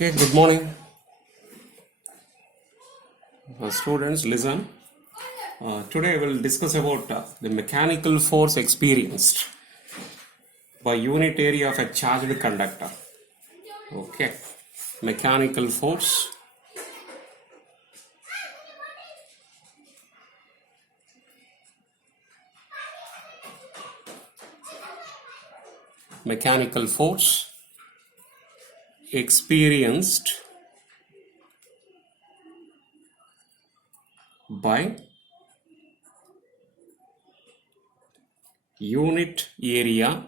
Okay, good morning. Students, listen. Today we will discuss about the mechanical force experienced by unit area of a charged conductor. Okay, mechanical force. Mechanical force experienced by unit area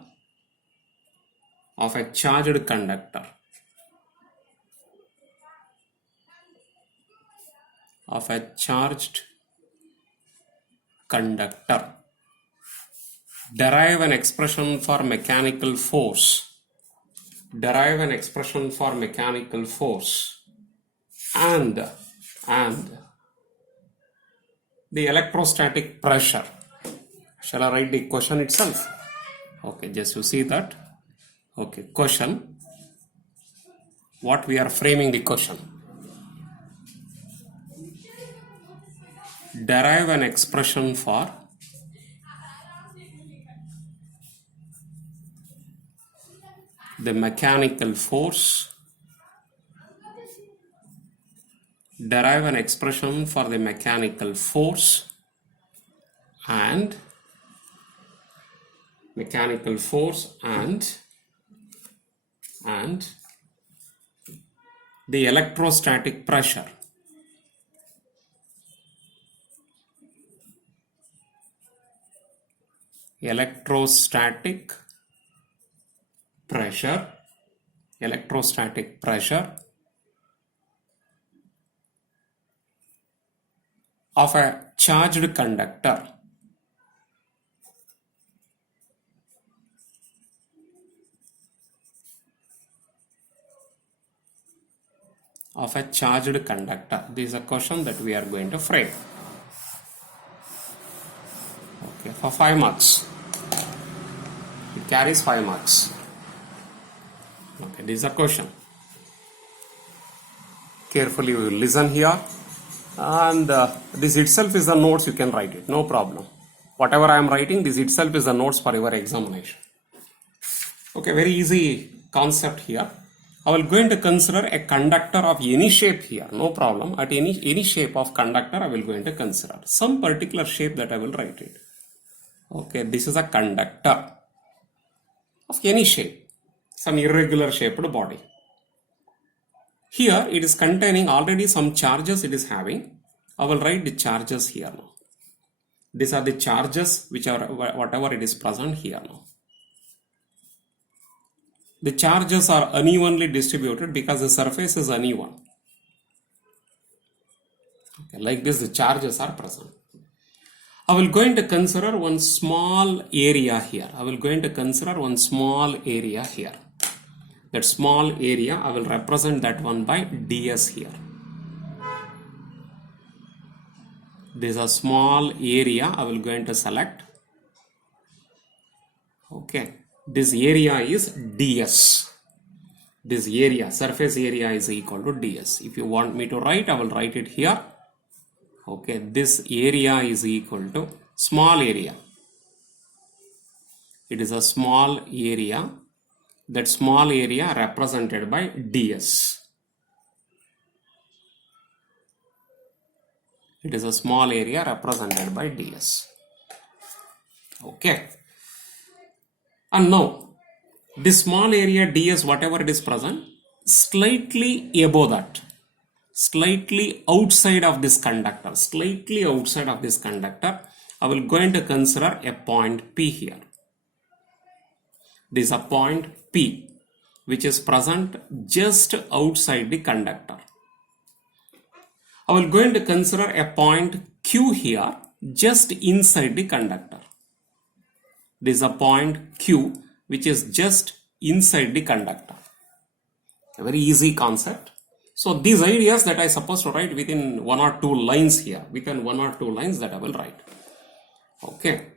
of a charged conductor. Of a charged conductor. Derive an expression for mechanical force. Derive an expression for mechanical force and the electrostatic pressure. Shall I write the question itself? Okay, just you see that. Okay, question. What we are framing the question. Derive an expression for the mechanical force. Derive an expression for the mechanical force and the electrostatic pressure. Electrostatic pressure of a charged conductor. Of a charged conductor. This is a question that we are going to frame. Okay, for 5 marks. It carries 5 marks. Okay, this is a question. Carefully we will listen here. And this itself is the notes, you can write it, no problem. Whatever I am writing, this itself is the notes for your examination. Okay, very easy concept here. I will going to consider a conductor of any shape here, no problem. At any shape of conductor, I will going to consider some particular shape that I will write it. Okay, this is a conductor of any shape, some irregular shaped body. Here it is containing already some charges it is having. I will write the charges here now. These are the charges which are whatever it is present here now. The charges are unevenly distributed because the surface is uneven. Okay, like this the charges are present. I will going to consider one small area here. That small area, I will represent that one by ds here. This is a small area I will going to select. Okay, this area is ds. This area, surface area is equal to ds. If you want me to write, I will write it here. Okay, this area is equal to small area. It is a small area. That small area represented by ds. It is a small area represented by ds. Okay. And now, this small area ds, whatever it is present, slightly above that, slightly outside of this conductor, I will going to consider a point P here. This is a point P which is present just outside the conductor. I will going to consider a point Q here just inside the conductor. This is a point Q which is just inside the conductor. A very easy concept. So these ideas that I supposed to write within 1 or 2 lines here, that I will write. Okay.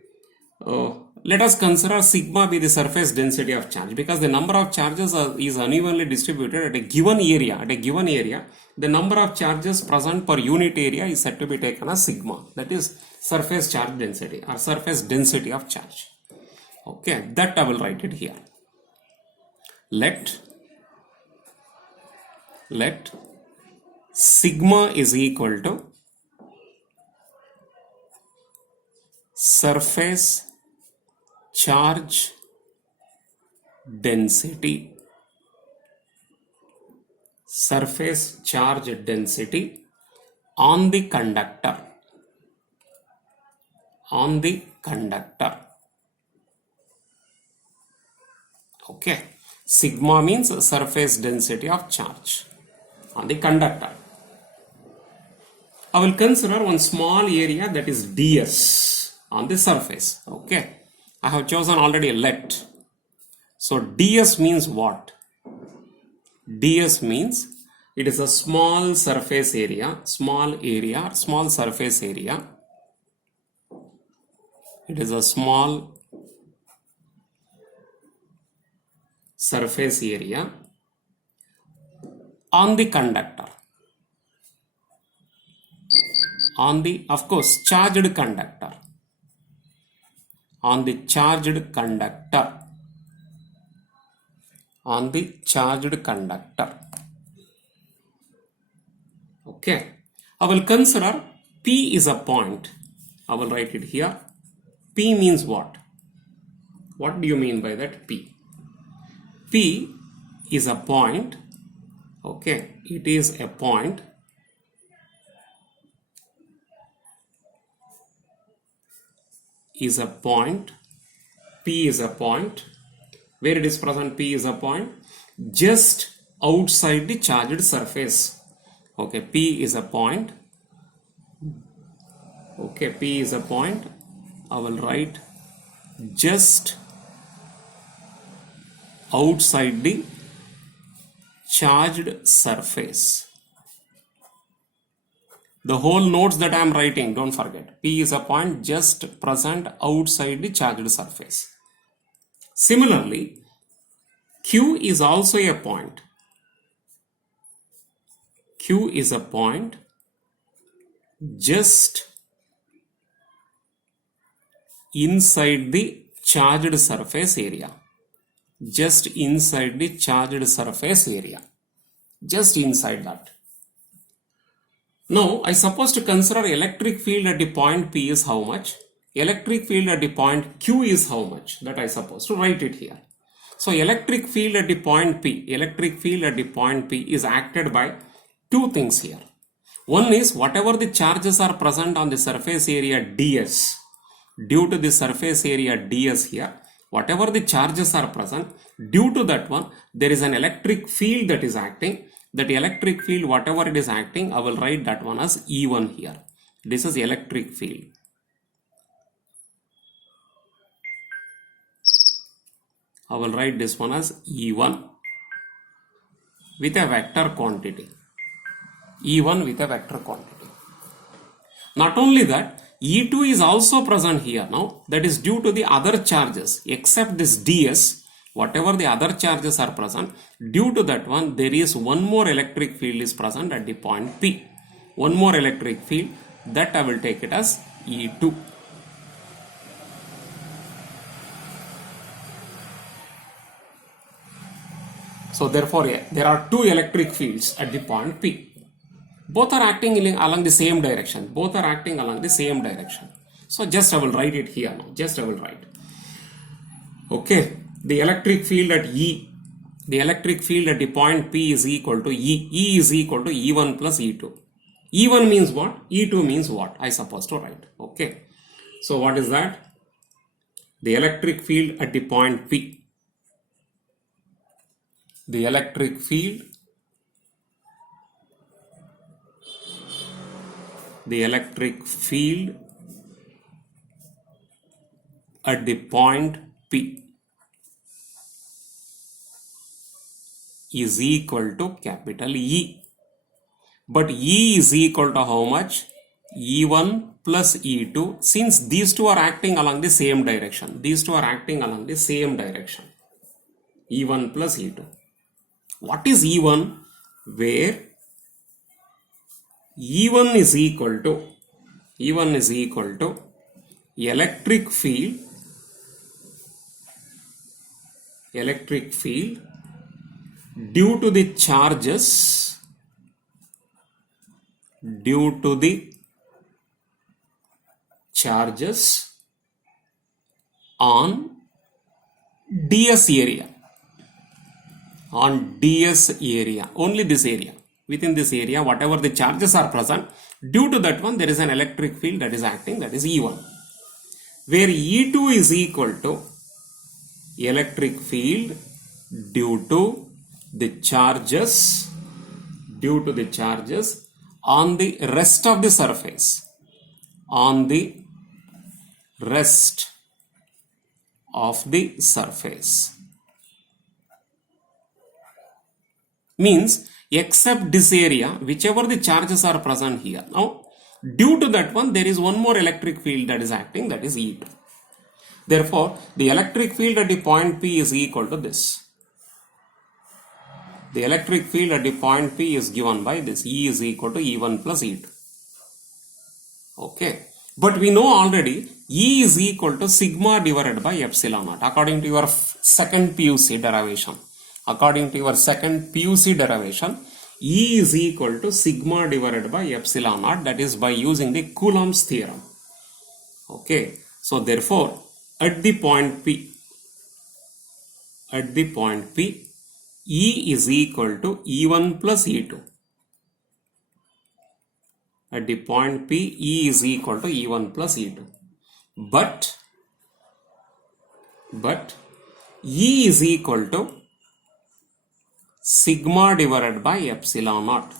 let us consider sigma be the surface density of charge, because the number of charges is unevenly distributed at a given area. The number of charges present per unit area is said to be taken as sigma, that is surface charge density or surface density of charge. Okay, that I will write it here. Let sigma is equal to surface charge density on the conductor. Okay, sigma means surface density of charge on the conductor. I will consider one small area, that is ds on the surface. Okay, I have chosen already let. So ds means what? ds means it is a small surface area. It is a small surface area on the conductor, on the, of course, charged conductor, on the charged conductor. Okay, I will consider P is a point. I will write it here. P means what? What do you mean by that? P is a point. Okay, it is a point P is a point. Where it is present, P is a point just outside the charged surface. Okay, P is a point. Okay, P is a point. I will write just outside the charged surface. The whole notes that I am writing, don't forget. P is a point just present outside the charged surface. Similarly, Q is also a point. Q is a point just inside the charged surface area. Just inside the charged surface area. Just inside that. Now, I suppose to consider electric field at the point P is how much? Electric field at the point Q is how much? That I suppose to write it here. So, electric field at the point P is acted by two things here. One is whatever the charges are present on the surface area ds, due to the surface area ds here, whatever the charges are present, due to that one, there is an electric field that is acting. That electric field, whatever it is acting, I will write that one as E1 here. This is electric field. I will write this one as E1 with a vector quantity. E1 with a vector quantity. Not only that, E2 is also present here now. That is due to the other charges except this ds. Whatever the other charges are present, due to that one, there is one more electric field is present at the point P. One more electric field, that I will take it as E2. So therefore, there are two electric fields at the point P. Both are acting along the same direction. So just I will write it here now. Okay. The electric field at the the point P is equal to E. E is equal to E1 plus E2. E1 means what? E2 means what? I suppose to write. Okay. So what is that? The electric field at the point P. The electric field at the point P is equal to capital E. But E is equal to how much? E1 plus E2, since these two are acting along the same direction. These two are acting along the same direction. E1 plus E2. What is E1? Where E1 is equal to electric field due to the charges on ds area, only this area. Within this area, whatever the charges are present, due to that one there is an electric field that is acting, that is E1. Where E2 is equal to electric field due to the charges on the rest of the surface, means except this area, whichever the charges are present here. Now due to that one there is one more electric field that is acting, that is E2. Therefore the electric field at the point P is equal to this. The electric field at the point P is given by this. E is equal to E1 plus E2. Okay. But we know already E is equal to sigma divided by epsilon naught according to your second PUC derivation. E is equal to sigma divided by epsilon naught, that is by using the Coulomb's theorem. Okay. So therefore at the point P, E is equal to E1 plus E2. At the point P, E is equal to E1 plus E2. But E is equal to sigma divided by epsilon naught.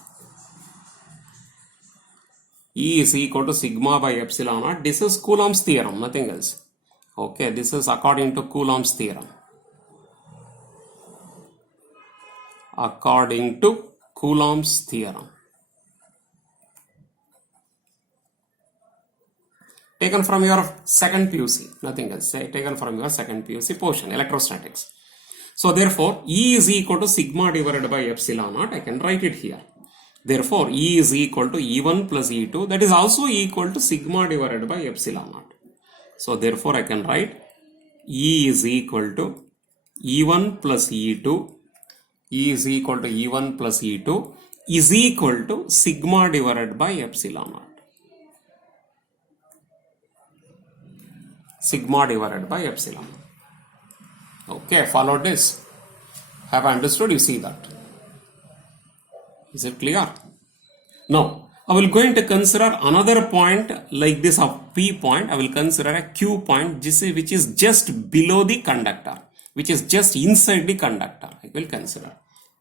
E is equal to sigma by epsilon naught. This is Coulomb's theorem, nothing else. Okay, this is according to Coulomb's theorem. Taken from your second PUC, nothing else. Taken from your second PUC portion, electrostatics. So therefore, E is equal to sigma divided by epsilon naught. I can write it here. Therefore, E is equal to E1 plus E2. That is also equal to sigma divided by epsilon naught. So therefore, I can write E is equal to E1 plus E2. E is equal to E1 plus E2 is equal to sigma divided by epsilon naught. Sigma divided by epsilon. Okay, follow this. Have I understood? You see that. Is it clear? Now, I will going to consider another point like this of P point. I will consider a Q point which is just below the conductor, which is just inside the conductor. I will consider.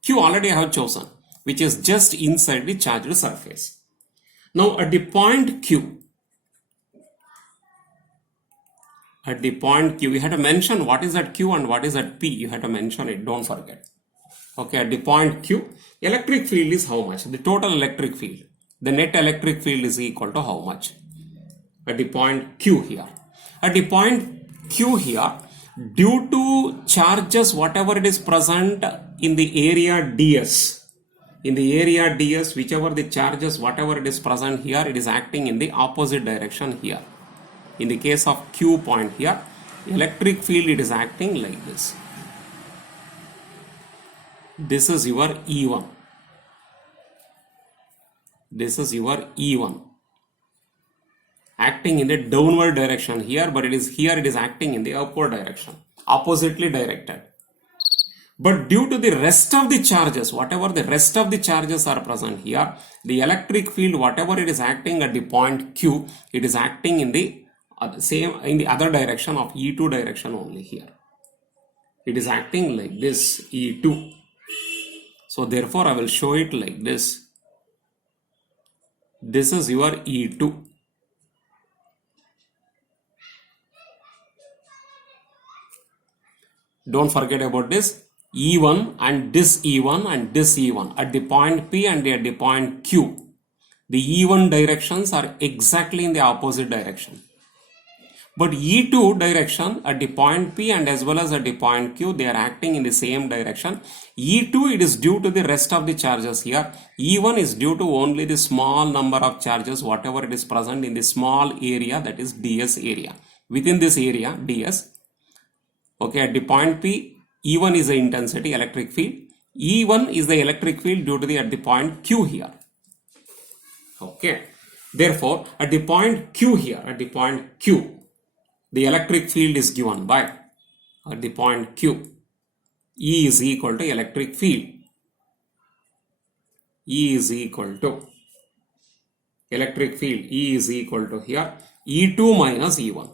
Q already I have chosen, which is just inside the charged surface. Now at the point Q, you have to mention what is that Q and what is that P. You have to mention it, don't forget. Okay, at the point Q, electric field is how much? The total electric field. The net electric field is equal to how much? At the point Q here. At the point Q here, due to charges whatever it is present in the area ds, whichever the charges whatever it is present here, it is acting in the opposite direction here. In the case of Q point here, electric field it is acting like this. This is your E1. Acting in the downward direction here, but it is acting in the upward direction, oppositely directed. But due to the rest of the charges, whatever the rest of the charges are present here, the electric field whatever it is acting at the point Q, it is acting in the in the other direction of E2 direction only here. It is acting like this, E2. So therefore I will show it like this. This is your E2. Don't forget about this E1 and this E1 and this E1 at the point P and at the point Q. The E1 directions are exactly in the opposite direction. But E2 direction at the point P and as well as at the point Q, they are acting in the same direction. E2, it is due to the rest of the charges here. E1 is due to only the small number of charges, whatever it is present in the small area, that is ds area. Within this area, ds, okay, at the point P, E1 is the intensity, electric field. E1 is the electric field due to the at the point Q here. Okay. Therefore, at the point Q here, at the point Q, the electric field is given by, at the point Q, E is equal to electric field. E is equal to electric field. E is equal to here E2 minus E1.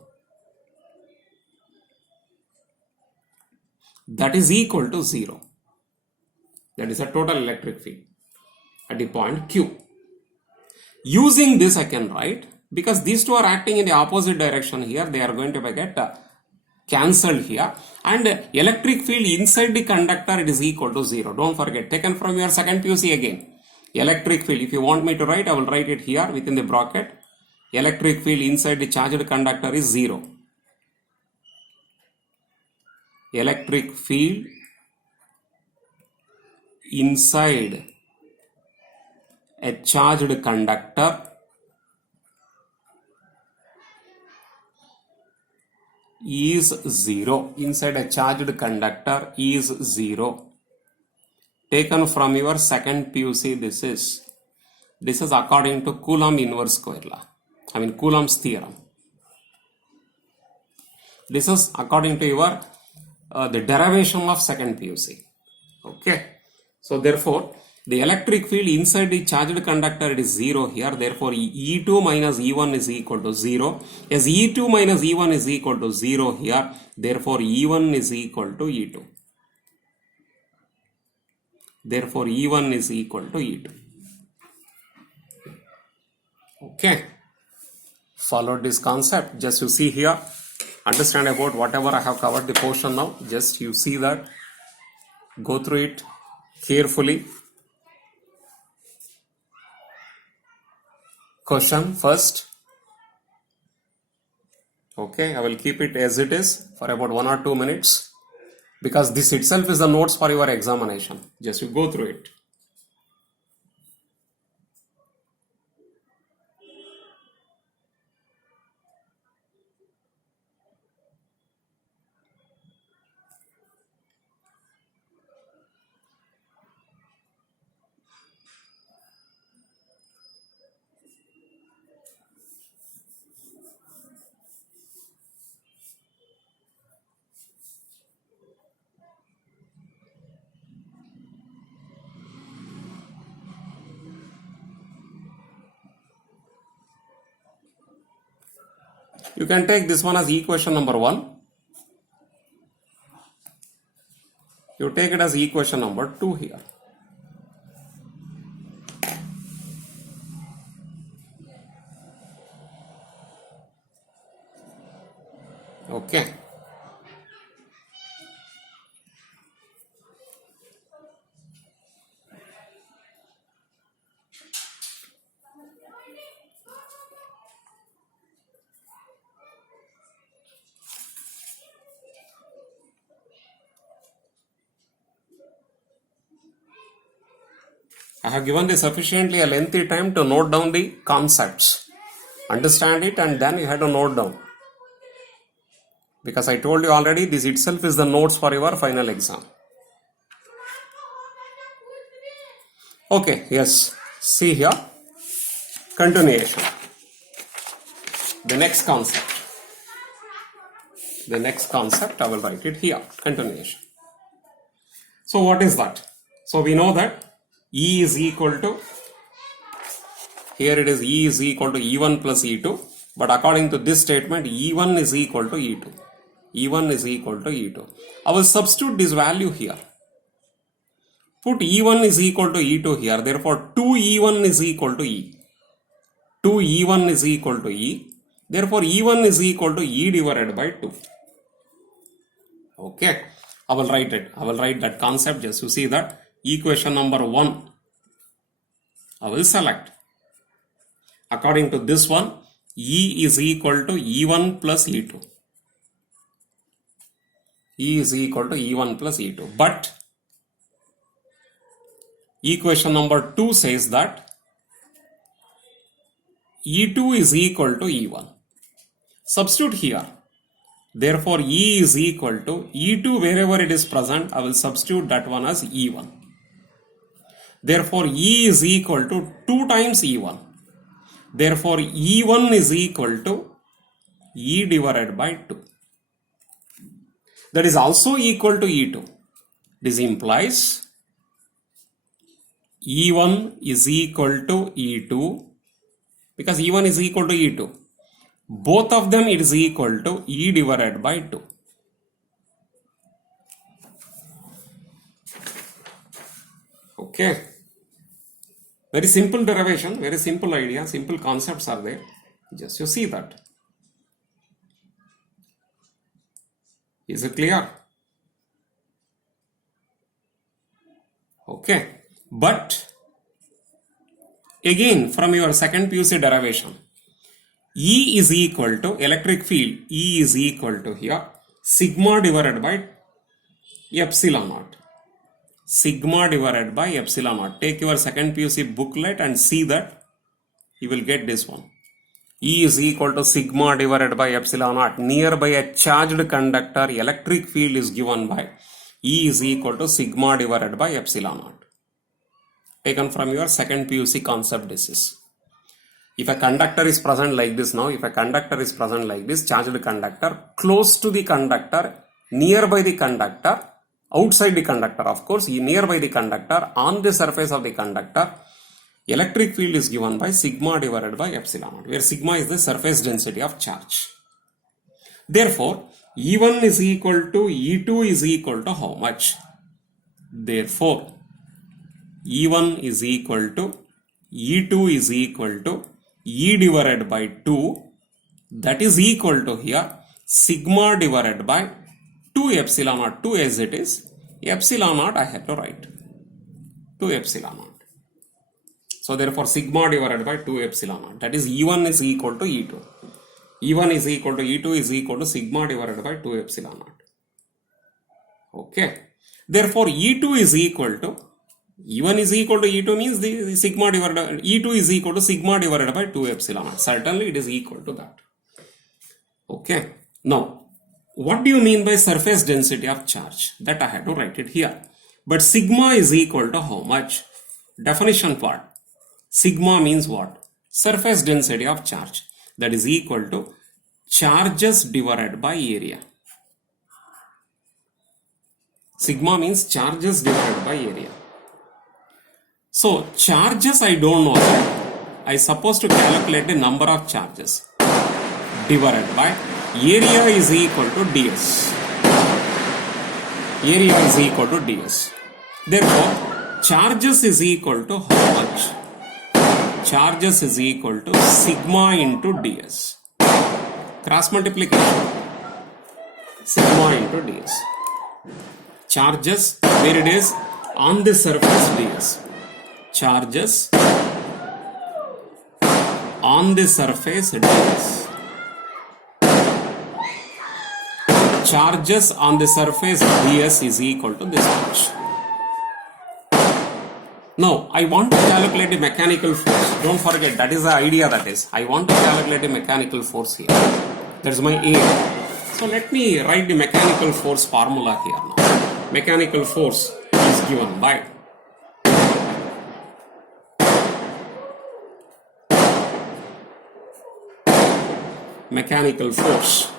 That is equal to 0. That is the total electric field at the point Q. Using this, I can write, because these two are acting in the opposite direction here, they are going to get cancelled here, and electric field inside the conductor, it is equal to 0. Don't forget, taken from your second PUC again. Electric field, if you want me to write, I will write it here within the bracket. Electric field inside the charged conductor is 0. Electric field inside a charged conductor is 0. Inside a charged conductor is 0. Taken from your second PUC, this is according to Coulomb inverse square law. I mean Coulomb's theorem. This is according to your the derivation of second PUC. Okay. So therefore, the electric field inside the charged conductor, it is 0 here. Therefore, E2 minus E1 is equal to 0. As E2 minus E1 is equal to 0 here, therefore E1 is equal to E2. Therefore, E1 is equal to E2. Okay. Follow this concept. Just you see here, understand about whatever I have covered the portion now. Just you see that, go through it carefully. Question first. Okay, I will keep it as it is for about 1 or 2 minutes, because this itself is the notes for your examination. Just you go through it. You can take this one as equation number 1. You take it as equation number 2 here. Okay. I have given the sufficiently a lengthy time to note down the concepts. Understand it and then you have to note down. Because I told you already, this itself is the notes for your final exam. Okay, yes. See here. Continuation. The next concept. The next concept, I will write it here. Continuation. So what is that? So we know that E is equal to, here it is E is equal to E1 plus E2, but according to this statement, E1 is equal to E2. E1 is equal to E2. I will substitute this value here. Put E1 is equal to E2 here. Therefore, 2E1 is equal to E. 2E1 is equal to E. Therefore, E1 is equal to E divided by 2. Okay. I will write it. I will write that concept just to see that. Equation number 1. I will select. According to this one, E is equal to E1 plus E2. E is equal to E1 plus E2. But equation number 2 says that E2 is equal to E1. Substitute here. Therefore, E is equal to E2 wherever it is present. I will substitute that one as E1. Therefore, E is equal to 2 times E1. Therefore, E1 is equal to E divided by 2. That is also equal to E2. This implies E1 is equal to E2 because E1 is equal to E2. Both of them it is equal to E divided by 2. Okay. Very simple derivation, very simple idea, simple concepts are there. Just you see that. Is it clear? Okay. But again, from your second PUC derivation, E is equal to electric field. E is equal to here sigma divided by epsilon naught. Sigma divided by epsilon naught. Take your second PUC booklet and see that you will get this one. E is equal to sigma divided by epsilon naught. Nearby a charged conductor, electric field is given by E is equal to sigma divided by epsilon naught. Taken from your second PUC concept basis. If a conductor is present like this now, if a conductor is present like this, charged conductor, close to the conductor, nearby the conductor, outside the conductor, of course, nearby the conductor, on the surface of the conductor, electric field is given by sigma divided by epsilon naught, where sigma is the surface density of charge. Therefore, E1 is equal to E2 is equal to how much? Therefore, E1 is equal to E2 is equal to E divided by 2, that is equal to here sigma divided by 2 epsilon naught, 2 as it is, epsilon naught I have to write, 2 epsilon naught. So therefore sigma divided by 2 epsilon naught, that is E1 is equal to E2. E1 is equal to E2 is equal to sigma divided by 2 epsilon naught. Okay. Therefore E2 is equal to E1 is equal to E2 means the sigma divided by E2 is equal to sigma divided by 2 epsilon naught. Certainly it is equal to that. Okay. Now, what do you mean by surface density of charge? That I have to write it here. But sigma is equal to how much? Definition part. Sigma means what? Surface density of charge. That is equal to charges divided by area. Sigma means charges divided by area. So charges I don't know that. I supposed to calculate the number of charges divided by area is equal to ds. Area is equal to ds. Therefore, charges is equal to how much? Charges is equal to sigma into ds. Cross multiplication. Sigma into ds. Charges, where it is on the surface ds. Charges on the surface ds. Charges on the surface ds is equal to this much. Now, I want to calculate the mechanical force. Don't forget, that is the idea that is. I want to calculate the mechanical force here. That is my aim. So, let me write the mechanical force formula here now. Mechanical force is given by mechanical force,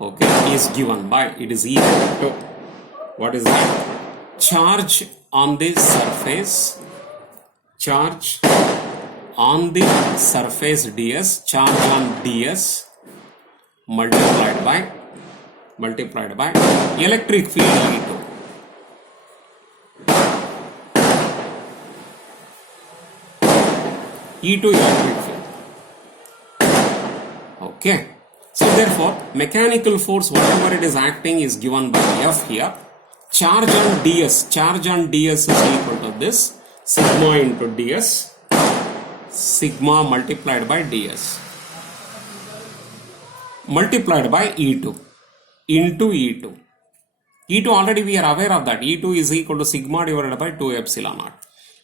okay, is given by, it is equal to, what is that? Charge on the surface, charge on the surface ds, charge on ds multiplied by electric field E2. E2 electric field. Okay. So therefore, mechanical force, whatever it is acting, is given by F here. Charge on ds is equal to this sigma into ds sigma multiplied by ds multiplied by E2 into E2. E2 already we are aware of that. E2 is equal to sigma divided by 2 epsilon naught.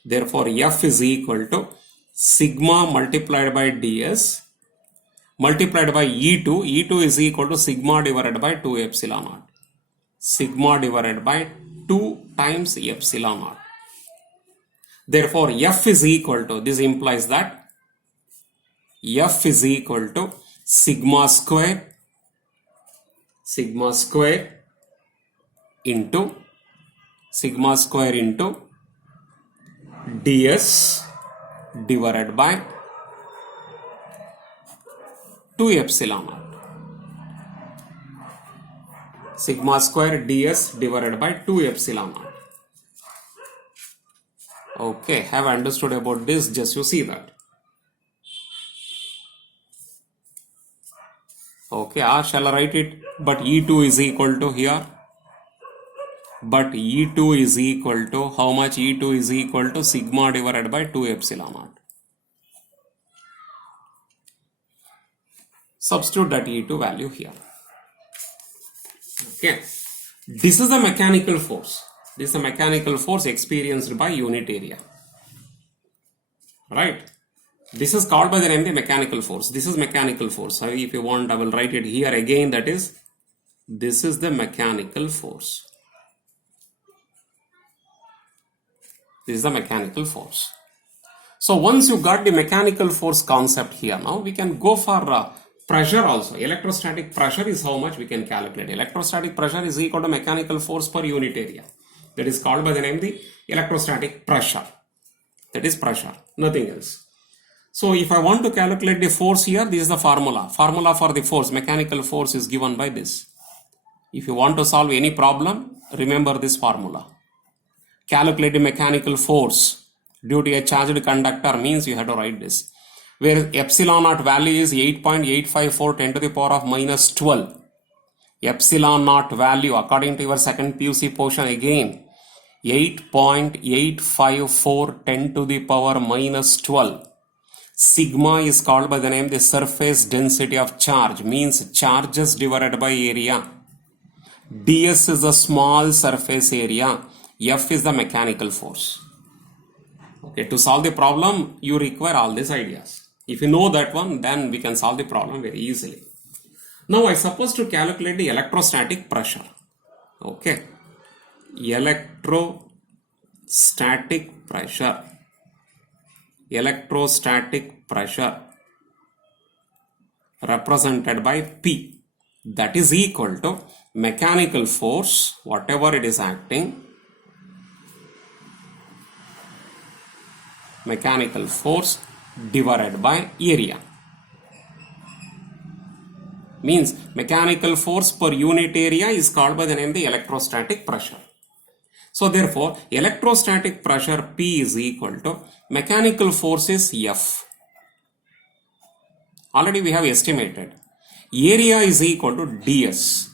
Therefore, F is equal to sigma multiplied by ds multiplied by E2. E2 is equal to sigma divided by 2 epsilon naught. Sigma divided by 2 times epsilon naught. Therefore, F is equal to, this implies that F is equal to sigma square into ds divided by 2 epsilon naught. Sigma square ds divided by 2 epsilon naught. Okay, have understood about this? Just you see that. Okay, shall I write it? But E2 is equal to here. But E2 is equal to, how much? E2 is equal to sigma divided by 2 epsilon naught. Substitute that E2 value here. Okay. This is the mechanical force. This is a mechanical force experienced by unit area. Right? This is called by the name the mechanical force. This is mechanical force. If you want, I will write it here again. That is, this is the mechanical force. This is the mechanical force. So once you got the mechanical force concept here, now we can go for pressure also. Electrostatic pressure is how much we can calculate. Electrostatic pressure is equal to mechanical force per unit area. That is called by the name the electrostatic pressure. That is pressure, nothing else. So if I want to calculate the force here, this is the formula. Formula for the force, mechanical force, is given by this. If you want to solve any problem, remember this formula. Calculate the mechanical force due to a charged conductor means you have to write this. Where epsilon naught value is 8.854 10 to the power of minus 12. Epsilon naught value according to your second PUC portion again 8.854 10 to the power minus 12. Sigma is called by the name the surface density of charge, means charges divided by area. ds is the small surface area. F is the mechanical force. Okay, to solve the problem, you require all these ideas. If you know that one, then we can solve the problem very easily. Now I suppose to calculate the electrostatic pressure. Okay, electrostatic pressure. Electrostatic pressure represented by P, that is equal to mechanical force, whatever it is acting, mechanical force divided by area. Means mechanical force per unit area is called by the name the electrostatic pressure. So therefore, electrostatic pressure P is equal to mechanical force is F. Already we have estimated. Area is equal to ds.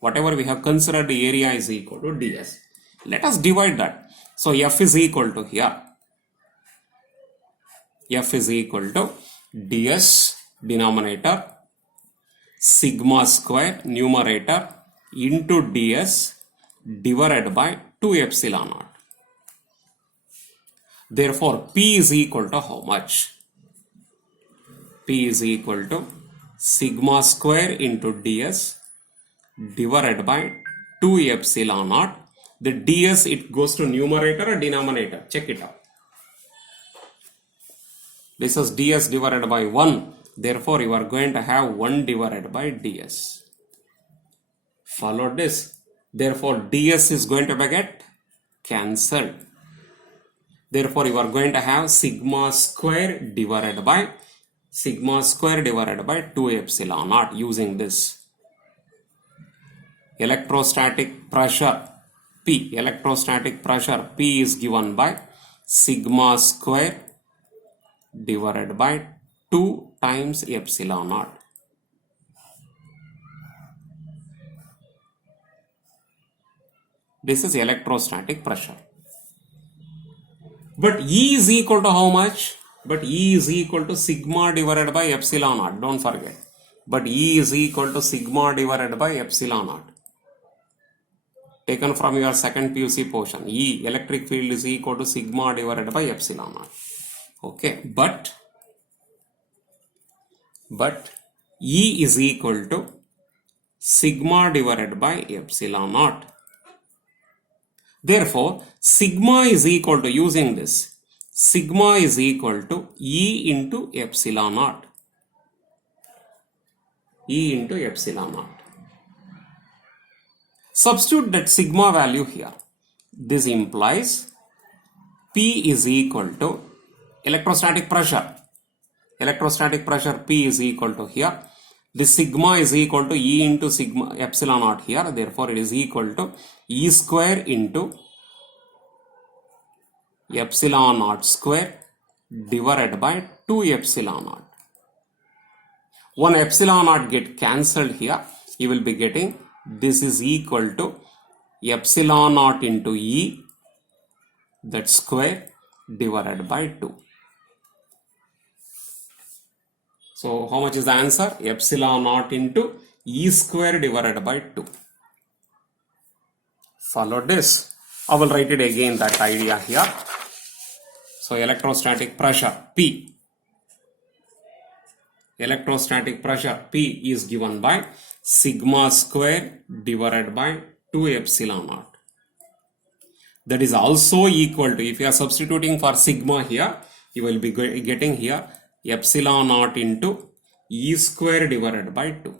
Whatever we have considered, the area is equal to ds. Let us divide that. So F is equal to here. F is equal to ds denominator sigma square numerator into ds divided by 2 epsilon naught. Therefore, P is equal to how much? P is equal to sigma square into ds divided by 2 epsilon naught. The ds, it goes to numerator or denominator? Check it out. This is ds divided by 1. Therefore, you are going to have 1 divided by ds. Follow this. Therefore, ds is going to get cancelled. Therefore, you are going to have sigma square divided by 2 epsilon naught using this. Electrostatic pressure P. Electrostatic pressure P is given by sigma square divided by 2 times epsilon naught. This is electrostatic pressure. But E is equal to how much? But E is equal to sigma divided by epsilon naught. Don't forget. But E is equal to sigma divided by epsilon naught. Taken from your second PUC portion. E, electric field, is equal to sigma divided by epsilon naught. Okay. But E is equal to sigma divided by epsilon naught. Therefore, sigma is equal to, using this, sigma is equal to E into epsilon naught. E into epsilon naught. Substitute that sigma value here. This implies P is equal to electrostatic pressure. Electrostatic pressure P is equal to here. This sigma is equal to E into sigma epsilon naught here. Therefore, it is equal to E square into epsilon naught square divided by 2 epsilon naught. One epsilon naught get cancelled here. You will be getting this is equal to epsilon naught into E, that square, divided by 2. So how much is the answer? Epsilon naught into E square divided by 2. Follow this. I will write it again, that idea here. So electrostatic pressure P. Electrostatic pressure P is given by sigma square divided by 2 epsilon naught. That is also equal to, if you are substituting for sigma here, you will be getting here epsilon naught into E square divided by 2.